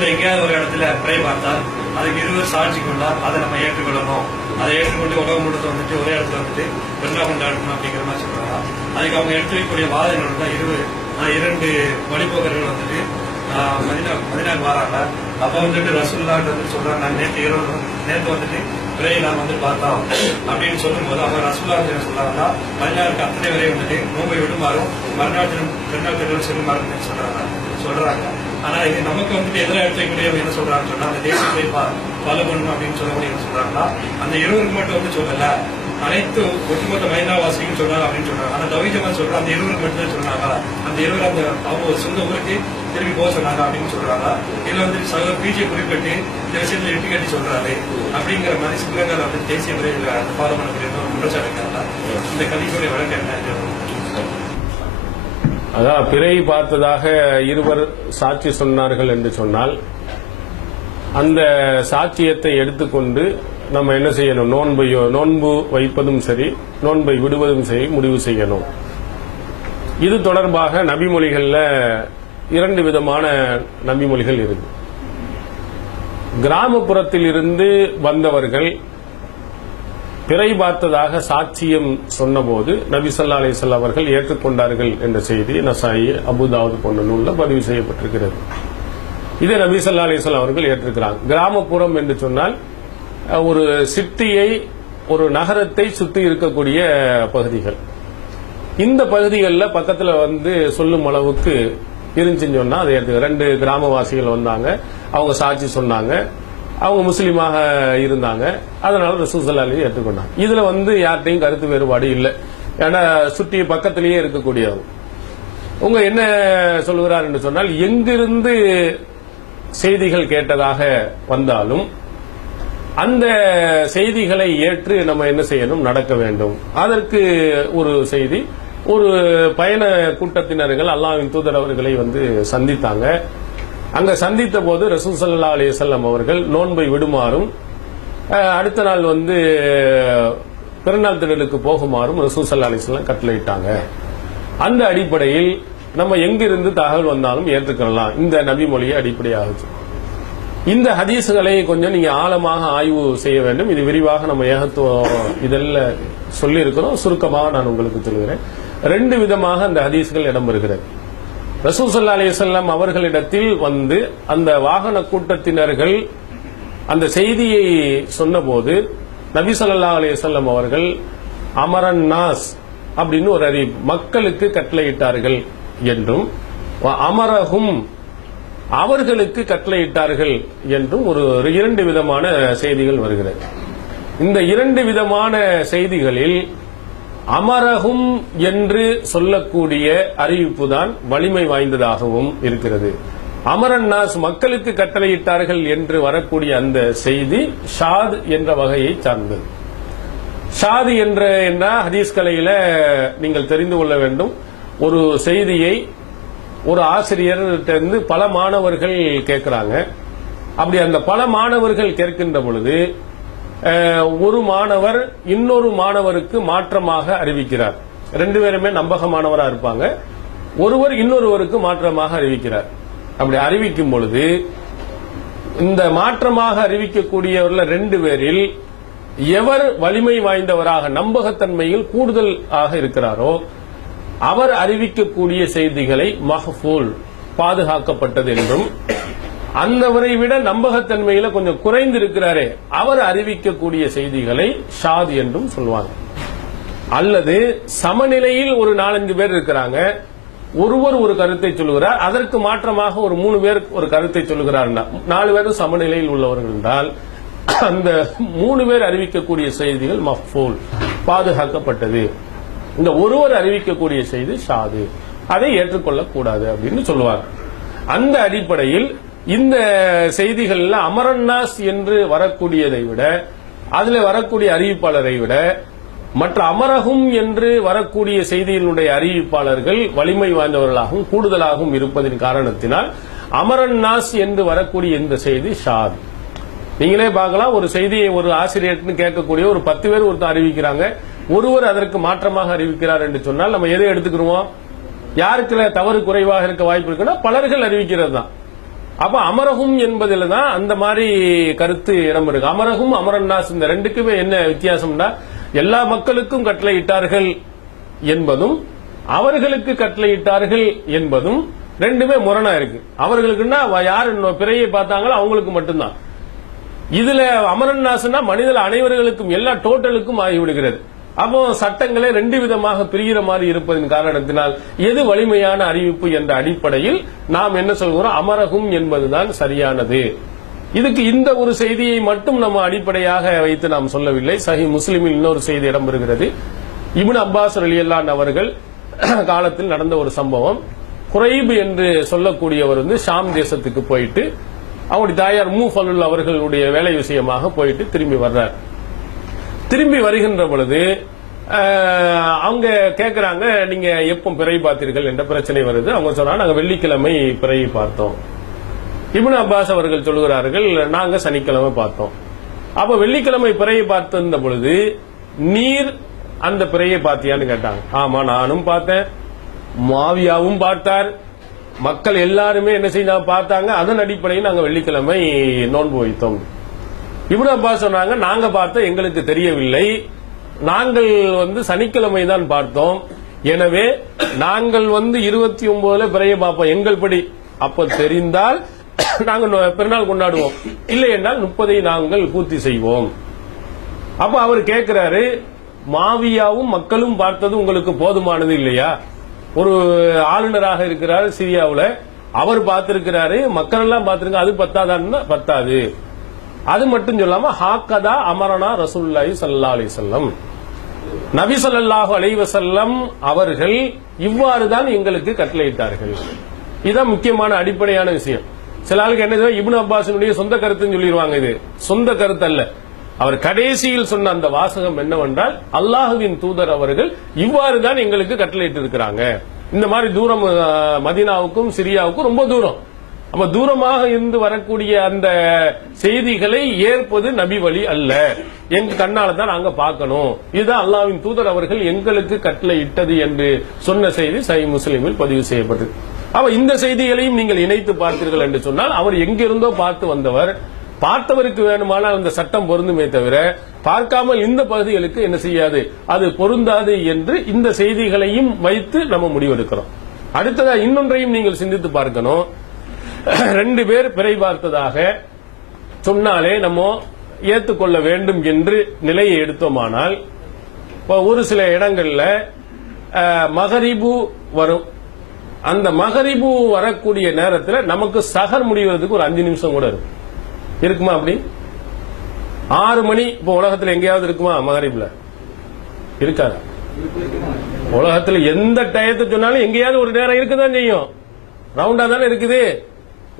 உலகத்துல எங்கேயாவது ஒரு இடத்துல பிறை பார்த்தால் அதுக்கு இருவர் சாட்சி கொண்டால் அதை நம்ம ஏற்றுக்கொள்ளணும். அதை ஏற்றுக்கொண்டு உலகம் முழுக்க வந்துட்டு ஒரே இடத்துல வந்துட்டு பெருந்தா கொண்டாடணும் அப்படிங்கிற மாதிரி சொல்றாங்க. அதுக்கு அவங்க எடுத்து வைக்கக்கூடிய வாதங்கள் தான் இரு இரண்டு வழிபோக்கர்கள் வந்துட்டு மதினா மதினாக்கு வராங்க. அப்ப வந்துட்டு ரசுல்லான்னு வந்து சொல்றாங்க நான் நேற்று இரவு நேற்று வந்துட்டு பிறையை நான் வந்து பார்த்தோம். அப்படின்னு சொல்லும்போது அவங்க ரசுல்லா என்ன சொல்றாங்கன்னா மதினாருக்கு அத்தனை வரை வந்துட்டு நோம்பை விடுமாறும் மறுநாள் தினம் பெருநாள் தினம் செல்லுமாறும் சொல்றாங்க. சொல்றாங்க. ஆனா இது நமக்கு வந்துட்டு எதிராக எடுத்துக்கூடிய என்ன சொல்றாங்கன்னு சொன்னா அந்த தேசத்தை ஃபாலோ பண்ணணும் அப்படின்னு சொல்லக்கூடிய என்ன சொல்றாங்கன்னா அந்த இருவருக்கு மட்டும் வந்து சொல்லல. அனைத்து ஒட்டுமொத்த மைனாவாசிக்கும் சொல்றாங்க அப்படின்னு சொல்றாங்க ஆனா தவிஜமா சொல்ற அந்த இருவருக்கு மட்டும் தான் சொன்னாங்க. அந்த இருவர் அந்த அவங்க சொந்த ஊருக்கு திரும்பி போக சொன்னாங்க அப்படின்னு சொல்றாங்க. இதுல வந்து சக பிஜே குறிப்பிட்டு இந்த விஷயத்துல இட்டு கட்டி சொல்றாரு. அப்படிங்கிற மாதிரி சிவகங்கால வந்து தேசிய முறையில் ஃபாலோ பண்ணக்கூடிய ஒரு குற்றச்சாட்டு இந்த கல்விக்குரிய வழக்கு என்ன? அதான் பிறை பார்த்ததாக இருவர் சாட்சி சொன்னார்கள் என்று சொன்னால் அந்த சாட்சியத்தை எடுத்துக்கொண்டு நம்ம என்ன செய்யணும்? நோன்பையோ நோன்பு வைப்பதும் சரி நோன்பை விடுவதும் சரி முடிவு செய்யணும். இது தொடர்பாக நபிமொழிகளில் இரண்டு விதமான நபிமொழிகள் இருக்கு. கிராமப்புறத்தில் இருந்து வந்தவர்கள் பிறை பார்த்ததாக சாட்சியம் சொன்னபோது நபி சொல்லா அலைஹி அவர்கள் ஏற்றுக்கொண்டார்கள் என்ற செய்தி நசாயி அபுதாவது போன்ற நூலில் பதிவு செய்யப்பட்டிருக்கிறது. இதை நபி சொல்லா அலைஹி அவர்கள் ஏற்றிருக்கிறாங்க கிராமப்புறம் என்று சொன்னால் ஒரு சிட்டியை ஒரு நகரத்தை சுற்றி இருக்கக்கூடிய பகுதிகள். இந்த பகுதிகளில் பக்கத்தில் வந்து சொல்லும் அளவுக்கு இருந்துச்சுன்னு சொன்னால் அதை எடுத்துக்க ரெண்டு கிராமவாசிகள் வந்தாங்க. அவங்க சாட்சி சொன்னாங்க. அவங்க முஸ்லீமாக இருந்தாங்க. அதனால ரசூசல்லா ஏற்றுக்கொண்டாங்க. இதுல வந்து யார்கிட்டையும் கருத்து வேறுபாடு இல்லை. ஏன்னா சுற்றி பக்கத்திலேயே இருக்கக்கூடியவங்க. உங்க என்ன சொல்லுகிறார் என்று சொன்னால் எங்கிருந்து செய்திகள் கேட்டதாக வந்தாலும் அந்த செய்திகளை ஏற்று நம்ம என்ன செய்யணும்? நடக்க வேண்டும். அதற்கு ஒரு செய்தி ஒரு பயண கூட்டத்தினர்கள் அல்லாவின் தூதர் அவர்களை வந்து சந்தித்தாங்க. அங்க சந்தித்த போது ரசூல் சல்லா அலைஹி அவர்கள் நோன்பை விடுமாறும் அடுத்த நாள் வந்து பிறநாள் திடலுக்கு போகுமாறும் ரசூல் சல்லா அலைஹி கட்டளையிட்டாங்க. அந்த அடிப்படையில் நம்ம எங்கிருந்து தகவல் வந்தாலும் ஏற்றுக்கொள்ளலாம். இந்த நபி மொழியை அடிப்படையாகுது. இந்த ஹதீஸுகளை கொஞ்சம் நீங்க ஆழமாக ஆய்வு செய்ய வேண்டும். இது விரிவாக நம்ம ஏகத்துவம் இதெல்லாம் சொல்லியிருக்கிறோம். சுருக்கமாக நான் உங்களுக்கு சொல்கிறேன். ரெண்டு விதமாக அந்த ஹதீஸ்கள் இடம்பெறுகிறது. ரசூசல்லா அலிசல்லாம் அவர்களிடத்தில் வந்து அந்த வாகன கூட்டத்தினர்கள் அந்த செய்தியை சொன்னபோது நபி சொல்லா அலைஹி அவர்கள் அமரன் நாஸ் அப்படின்னு ஒரு அறிவிப்பு மக்களுக்கு கட்டளையிட்டார்கள் என்றும் அமரகும் அவர்களுக்கு கட்டளையிட்டார்கள் என்றும் ஒரு ஒரு இரண்டு விதமான செய்திகள் வருகிறது. இந்த இரண்டு விதமான செய்திகளில் அமரகும் என்று சொல்லக்கூடிய அறிவிப்பு தான் வலிமை வாய்ந்ததாகவும் இருக்கிறது. அமரன்னாஸ் மக்களுக்கு கட்டளையிட்டார்கள் என்று வரக்கூடிய அந்த செய்தி ஷாத் என்ற வகையை சார்ந்தது. ஷாது என்ற என்ன ஹதீஸ் கலையில நீங்கள் தெரிந்து கொள்ள வேண்டும். ஒரு செய்தியை ஒரு ஆசிரியர்கிட்ட இருந்து பல மாணவர்கள் கேட்கிறாங்க. அப்படி அந்த பல மாணவர்கள் கேட்கின்ற பொழுது ஒரு மாணவர் இன்னொரு மாணவருக்கு மாற்றமாக அறிவிக்கிறார். ரெண்டு பேருமே நம்பகமானவரா இருப்பாங்க. ஒருவர் இன்னொருவருக்கு மாற்றமாக அறிவிக்கிறார். அப்படி அறிவிக்கும் பொழுது இந்த மாற்றமாக அறிவிக்கக்கூடியவர்ல ரெண்டு பேரில் எவர் வலிமை வாய்ந்தவராக நம்பகத்தன்மையில் கூடுதல் ஆக இருக்கிறாரோ அவர் அறிவிக்கக்கூடிய செய்திகளை மஹ்ஃபூல் பாதுகாக்கப்பட்டது என்றும் அந்தவரை விட நம்பகத்தன்மையில கொஞ்சம் குறைந்து இருக்கிறாரே அவர் அறிவிக்கக்கூடிய செய்திகளை ஷாத் என்றும் சொல்லுவாங்க. அல்லது சமநிலையில் ஒரு நாலஞ்சு பேர் இருக்கிறாங்க ஒருவர் ஒரு கருத்தை சொல்லுகிறார் அதற்கு மாற்றமாக ஒரு மூணு பேர் ஒரு கருத்தை சொல்லுகிறார் நாலு பேரும் சமநிலையில் உள்ளவர்கள் என்றால் அந்த மூணு பேர் அறிவிக்கக்கூடிய செய்திகள் மஃபூல் பாதுகாக்கப்பட்டது. இந்த ஒருவர் அறிவிக்கக்கூடிய செய்தி ஷாது. அதை ஏற்றுக்கொள்ளக்கூடாது அப்படின்னு சொல்லுவாங்க. அந்த அடிப்படையில் இந்த செய்திகள்ல அமரன்னாஸ் என்று வரக்கூடியதை விட அதுல வரக்கூடிய அறிவிப்பாளரை விட மற்ற அமரகும் என்று வரக்கூடிய செய்தியினுடைய அறிவிப்பாளர்கள் வலிமை வாய்ந்தவர்களாகவும் கூடுதலாகவும் இருப்பதின் காரணத்தினால் அமரன்னாஸ் என்று வரக்கூடிய இந்த செய்தி ஷாத். நீங்களே பார்க்கலாம் ஒரு செய்தியை ஒரு ஆசிரியர்னு கேட்கக்கூடிய ஒரு பத்து பேர் ஒருத்தர் அறிவிக்கிறாங்க ஒருவர் அதற்கு மாற்றமாக அறிவிக்கிறார் என்று சொன்னால் நம்ம எதை எடுத்துக்கிறோம் யாருக்குல தவறு குறைவாக இருக்க வாய்ப்பு இருக்குன்னா பலர்கள் அறிவிக்கிறது தான். அப்ப அமரகும் என்பதுல தான் அந்த மாதிரி கருத்து இடம் இருக்கு. அமரகும் அமரன்னாஸ் இந்த ரெண்டுக்குமே என்ன வித்தியாசம்னா எல்லா மக்களுக்கும் கட்டளையிட்டார்கள் என்பதும் அவர்களுக்கு கட்டளையிட்டார்கள் என்பதும் ரெண்டுமே முரணா இருக்கு. அவர்களுக்குன்னா யாரு பிறையை பார்த்தாங்களோ அவங்களுக்கு மட்டும்தான். இதுல அமரன்னாசுனா மனிதர் அனைவர்களுக்கும் எல்லா டோட்டலுக்கும் ஆகிவிடுகிறது. அப்போ சட்டங்களே ரெண்டு விதமாக பிரிகிற மாதிரி இருப்பதன் காரணத்தினால் எது வலிமையான அறிவிப்பு என்ற அடிப்படையில் நாம் என்ன சொல்கிறோம்? அமரகும் என்பதுதான் சரியானது. இதுக்கு இந்த ஒரு செய்தியை மட்டும் நம்ம அடிப்படையாக வைத்து நாம் சொல்லவில்லை. சஹி முஸ்லிமில் இன்னொரு செய்தி இடம்பெறுகிறது. இபின் அப்பாஸ் அலியல்லான் அவர்கள் காலத்தில் நடந்த ஒரு சம்பவம். குறைபு என்று சொல்லக்கூடியவர் வந்து ஷாம் தேசத்துக்கு போயிட்டு அவருடைய தாயார் மூ ஃபலுல் அவர்களுடைய வேலை விஷயமாக போயிட்டு திரும்பி வர்றார். திரும்பி வருகின்ற பொழுது அவங்க கேட்குறாங்க நீங்க எப்போ பிறை பார்த்தீர்கள் என்ற பிரச்சனை வருது. அவங்க சொன்னா நாங்க வெள்ளிக்கிழமை பிறை பார்த்தோம். இப்னு அப்பாஸ் அவர்கள் சொல்லுகிறார்கள் நாங்க சனிக்கிழமை பார்த்தோம். அப்ப வெள்ளிக்கிழமை பிறையை பார்த்திருந்த பொழுது நீர் அந்த பிறையை பார்த்தியான்னு கேட்டாங்க. ஆமா நானும் பார்த்தேன். மாவியாவும் பார்த்தார். மக்கள் எல்லாருமே என்ன செய்ய பார்த்தாங்க. அதன் அடிப்படையில் நாங்கள் வெள்ளிக்கிழமை நோன்பு வைத்தோம். இப்னு அப்பாஸ் சொன்னாங்க நாங்க பார்த்தோம் எங்களுக்கு தெரியவில்லை. நாங்கள் வந்து சனிக்கிழமை தான் பார்த்தோம். எனவே நாங்கள் வந்து இருபத்தி ஒன்பதுல பிறைய பார்ப்போம். எங்கள் படி. அப்ப தெரிந்தால் நாங்கள் பெருநாள் கொண்டாடுவோம். இல்லை என்றால் முப்பதை நாங்கள் பூர்த்தி செய்வோம். அப்ப அவர் கேட்கிறாரு மாவியாவும் மக்களும் பார்த்தது உங்களுக்கு போதுமானது இல்லையா? ஒரு ஆளுநராக இருக்கிறார் சிரியாவில். அவர் பார்த்திருக்கிறாரு மக்கள் எல்லாம் பார்த்திருக்க அது பத்தாதான்னா பத்தாது. அது மட்டும் சொல்லாம ஹாக்கதா அமரனா ரசூல்லாஹி சல்லா அலி சொல்லம் நபி சொல்லாஹு அலைவசல்லம் அவர்கள் இவ்வாறு தான் எங்களுக்கு கட்டளையிட்டார்கள். இதுதான் முக்கியமான அடிப்படையான விஷயம். சில ஆளுக்கு என்ன தெரியுமா? இப்னு அப்பாஸினுடைய சொந்த கருத்துன்னு சொல்லிடுவாங்க இது. சொந்த கருத்து அல்ல. அவர் கடைசியில் சொன்ன அந்த வாசகம் என்னவென்றால் அல்லாஹுவின் தூதர் அவர்கள் இவ்வாறு தான் எங்களுக்கு கட்டளையிட்டு இருக்கிறாங்க இந்த மாதிரி தூரம் மதினாவுக்கும் மதீனாவுக்கும் சிரியாவுக்கும் ரொம்ப தூரம். அப்ப தூரமாக இருந்து வரக்கூடிய அந்த செய்திகளை ஏற்பது நபி வழி அல்ல. எங்க கண்ணால தான் நாங்க பார்க்கணும். இதுதான் அல்லாவின் தூதர் அவர்கள் எங்களுக்கு கட்டளை இட்டது என்று சொன்ன செய்தி சை முஸ்லீமில் பதிவு செய்யப்பட்டது. அவ இந்த செய்திகளையும் நீங்கள் இணைத்து பார்த்தீர்கள் என்று சொன்னால் அவர் எங்கிருந்தோ பார்த்து வந்தவர். பார்த்தவருக்கு வேணுமானால் அந்த சட்டம் பொருந்துமே தவிர பார்க்காமல் இந்த பகுதிகளுக்கு என்ன செய்யாது? அது பொருந்தாது என்று இந்த செய்திகளையும் வைத்து நம்ம முடிவெடுக்கிறோம். அடுத்ததா இன்னொன்றையும் நீங்கள் சிந்தித்து பார்க்கணும். ரெண்டு பேர் பிறை பார்த்ததாக சொன்னாலே நம்ம ஏற்றுக்கொள்ள வேண்டும் என்று நிலையை எடுத்தோமானால் இப்போ ஒரு சில இடங்கள்ல மகரிபு வரும். அந்த மகரிபு வரக்கூடிய நேரத்தில் நமக்கு சகர் முடிவதற்கு ஒரு அஞ்சு நிமிஷம் கூட இருக்கும். இருக்குமா அப்படி? ஆறு மணி இப்போ உலகத்தில் எங்கேயாவது இருக்குமா மகரிப்ல? இருக்காது? உலகத்தில் எந்த டயத்தை சொன்னாலும் எங்கேயாவது ஒரு நேரம் இருக்குதான் செய்யும். ரவுண்டா தானே இருக்குது.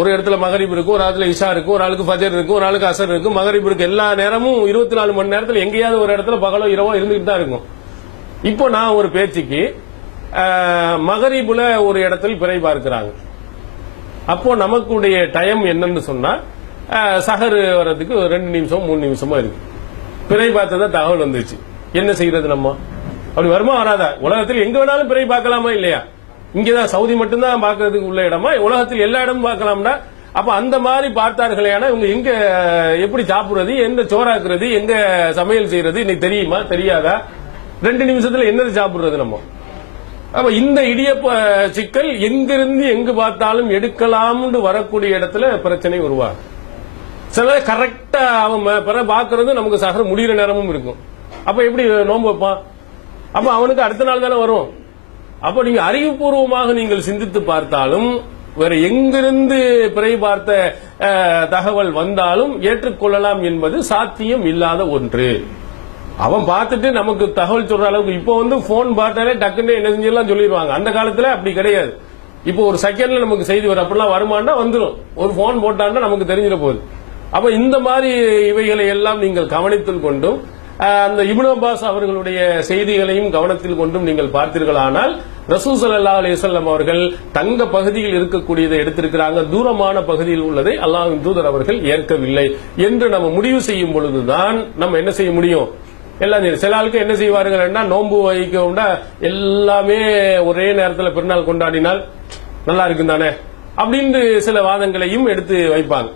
ஒரு இடத்துல மகரிப் இருக்கும் ஒரு இடத்துல இஷா இருக்கும் ஒரு ஆளுக்கு ஃபஜர் இருக்கும் ஒரு ஆளுக்கு அசர் இருக்கும் மகரிப் இருக்கு. எல்லா நேரமும் இருபத்தி நாலு மணி நேரத்தில் எங்கேயாவது ஒரு இடத்துல பகலோ இரவோ இருந்துகிட்டு தான் இருக்கும். இப்போ நான் ஒரு பேச்சுக்கு மகரிபுல ஒரு இடத்தில் பிறை பார்க்கிறாங்க. அப்போ நமக்குடைய டைம் என்னன்னு சொன்னா சஹர் வர்றதுக்கு ஒரு ரெண்டு நிமிஷம் மூணு நிமிஷமா இருக்கு. பிறை பார்த்ததா தகவல் வந்துச்சு. என்ன செய்யறது நம்ம? அப்படி வருமா வராதா? உலகத்தில் எங்க வேணாலும் பிறை பார்க்கலாமா இல்லையா? இங்கதான் சவுதி மட்டும்தான் பார்க்கறதுக்கு உள்ள இடமா? உலகத்தில் எல்லா இடமும் பார்க்கலாம்னா அப்ப அந்த மாதிரி பார்த்தார்களே ஆனா இவங்க எங்க எப்படி சாப்பிடுறது எந்த சோறாக்குறது எங்க சமையல் செய்யறது இன்னைக்கு தெரியுமா? தெரியாதா? ரெண்டு நிமிஷத்துல என்னது சாப்பிடுறது நம்ம? அப்ப இந்த இடியப்ப சிக்கல் எங்கிருந்து எங்கு பார்த்தாலும் எடுக்கலாம்னு வரக்கூடிய இடத்துல பிரச்சனை உருவாகும். சில கரெக்டா அவன் பிற பாக்குறது நமக்கு சகர முடிகிற நேரமும் இருக்கும். அப்ப எப்படி நோன்பு வைப்பான்? அப்ப அவனுக்கு அடுத்த நாள் தானே வரும். அப்ப நீங்க அறிவுபூர்வமாக நீங்கள் சிந்தித்து பார்த்தாலும் வேற எங்கிருந்து பிறை பார்த்த தகவல் வந்தாலும் ஏற்றுக்கொள்ளலாம் என்பது சாத்தியம் இல்லாத ஒன்று. அவன் பார்த்துட்டு நமக்கு தகவல் சொல்ற அளவுக்கு இப்போ வந்து போன் பார்த்தாலே டக்குன்னு என்ன செஞ்செல்லாம் சொல்லிடுவாங்க. அந்த காலத்துல அப்படி கிடையாது. இப்போ ஒரு செகண்ட்ல நமக்கு செய்தி வரும். அப்படிலாம் வருமானா வந்துடும் ஒரு போன் போட்டான்னா நமக்கு தெரிஞ்சிட போகுது. அப்ப இந்த மாதிரி இவைகளை எல்லாம் நீங்கள் கவனித்துக் கொண்டும் அந்த இப்னு அப்பாஸ் அவர்களுடைய செய்திகளையும் கவனத்தில் கொண்டும் நீங்கள் பார்த்தீர்களானால் ரசூல் சல்லா அலைஹி அவர்கள் தங்க பகுதியில் இருக்கக்கூடியதை எடுத்திருக்கிறாங்க. தூரமான பகுதியில் உள்ளதை அல்லாஹின் தூதர் அவர்கள் ஏற்கவில்லை என்று நம்ம முடிவு செய்யும் பொழுதுதான் நம்ம என்ன செய்ய முடியும்? எல்லாம் சில ஆளுக்கு என்ன செய்வார்கள் நோன்பு வைக்கவுண்டா எல்லாமே ஒரே நேரத்தில் பெருநாள் கொண்டாடினால் நல்லா இருக்கும் தானே அப்படின்னு சில வாதங்களையும் எடுத்து வைப்பாங்க.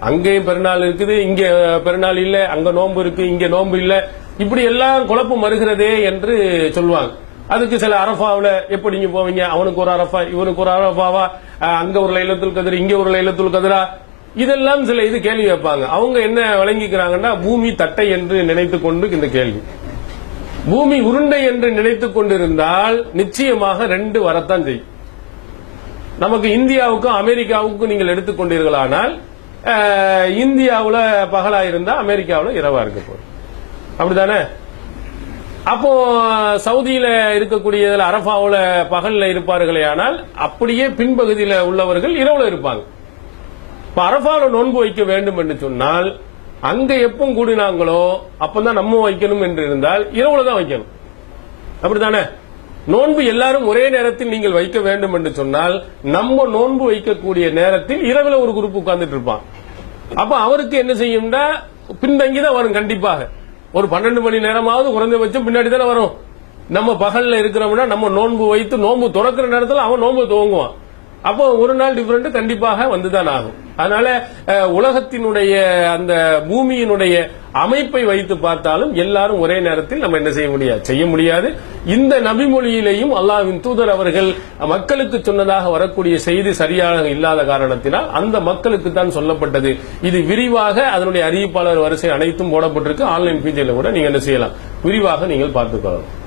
அங்கேயும் பெருநாள் இருக்குது இங்க பெருநாள் இல்ல அங்க நோன்பு இருக்கு இங்க நோன்பு இல்ல. இப்படி எல்லாம் குழப்பம் வருகிறதே என்று சொல்லுவாங்க. அதுக்கு சில அரஃபாவில் எப்படி நீங்க போவீங்க? அவனுக்கு ஒரு அரஃபா இவனுக்கு ஒரு அரஃபாவா? அங்க ஒரு லைலத்துல் கதிர் இங்க ஒரு லைலத்துல் கதிரா? இதெல்லாம் சில இது கேள்வி வைப்பாங்க அவங்க என்ன வழங்கிக்கிறாங்கன்னா பூமி தட்டை என்று நினைத்துக் கொண்டு இந்த கேள்வி. பூமி உருண்டை என்று நினைத்துக் கொண்டிருந்தால் நிச்சயமாக ரெண்டு வரத்தான் செய்யும். நமக்கு இந்தியாவுக்கும் அமெரிக்காவுக்கும் நீங்கள் எடுத்துக்கொண்டீர்களானால் இந்தியாவில் பகலா இருந்தா அமெரிக்காவில் இரவா இருக்க போகுது. அப்படிதானே அப்போ சவுதியில இருக்கக்கூடியதுல அரபாவில் பகல்ல இருப்பார்களே ஆனால் அப்படியே பின்பகுதியில் உள்ளவர்கள் இரவுல இருப்பாங்க. இப்ப அரபாவில் நோன்பு வைக்க வேண்டும் என்று சொன்னால் அங்க எப்பவும் கூடினாங்களோ அப்பதான் நம்ம வைக்கணும் என்று இருந்தால் இரவுல தான் வைக்கணும். அப்படித்தானே? நோன்பு எல்லாரும் ஒரே நேரத்தில் நீங்கள் வைக்க வேண்டும் என்று சொன்னால் நம்ம நோன்பு வைக்கக்கூடிய நேரத்தில் இரவுல ஒரு குரூப் உட்கார்ந்துட்டு இருப்பான். அப்ப அவருக்கு என்ன செய்யும்னா பின்தங்கி தான் வரும் கண்டிப்பாக. ஒரு பன்னெண்டு மணி நேரமாவது குறைந்தபட்சம் பின்னாடி தானே வரும். நம்ம பகல்ல இருக்கிறோம்னா நம்ம நோன்பு வைத்து நோன்பு துறக்கிற நேரத்தில் அவன் நோன்பு துவங்குவான். அப்போ ஒரு நாள் டிஃபரெண்ட் கண்டிப்பாக வந்துதான் ஆகும். அதனால அஹ், உலகத்தினுடைய அந்த பூமியினுடைய அமைப்பை வைத்து பார்த்தாலும் எல்லாரும் ஒரே நேரத்தில் நம்ம என்ன செய்ய முடியாது? செய்ய முடியாது. இந்த நபிமொழியிலேயும் அல்லாவின் தூதர் அவர்கள் மக்களுக்கு சொன்னதாக வரக்கூடிய செய்தி சரியாக இல்லாத காரணத்தினால் அந்த மக்களுக்கு தான் சொல்லப்பட்டது. இது விரிவாக அதனுடைய அறிவிப்பாளர் வரிசை அனைத்தும் போடப்பட்டிருக்கு. ஆன்லைன் பீஜையில கூட நீங்க என்ன செய்யலாம்? விரிவாக நீங்கள் பார்த்துக்கொள்ளலாம்.